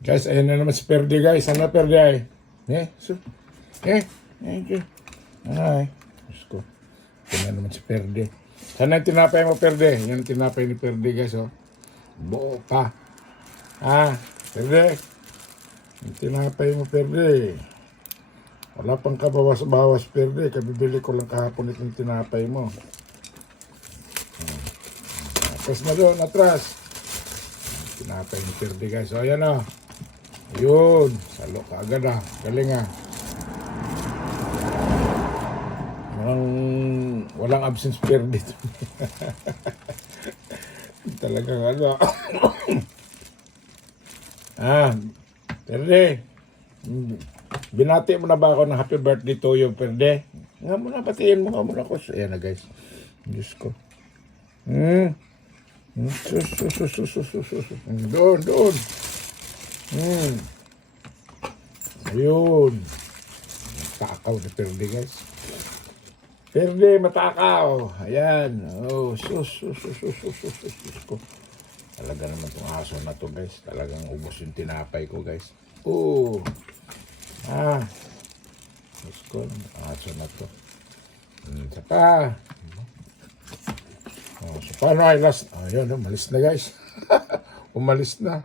Guys, ayun na naman si Perde, guys. Ano Perde ay? Thank you. Ay, Diyos ko. Ito na naman si Perde. Sana yung tinapay mo, Perde. Yan ang tinapay ni Perde, guys, oh. Buo pa. Perde. Yung tinapay mo, Perde. Wala pang kabawas-bawas, Perde. Kabibili ko lang kahapon itong tinapay mo. Atras na doon, atras. Tinapay ni Perde, guys. O, yan o. Yun. Salo ka agad galing Walang absence pair dito. Talagang Perde. Binati mo na ba ako ng happy birthday to you, Perde? Nga mo na, batiin mo nga muna ko. Ayan na, guys. Diyos ko. Doon. Ayun. Matakaw na Perde, guys. Perde, matakaw. Ayan. Oh, sus ko. Talaga naman itong aso na to, guys. Talagang ubos yung tinapay ko, guys. Sus ko. Aso na to. Isa pa. So, paano ay last? Ayun, umalis na, guys. Umalis na.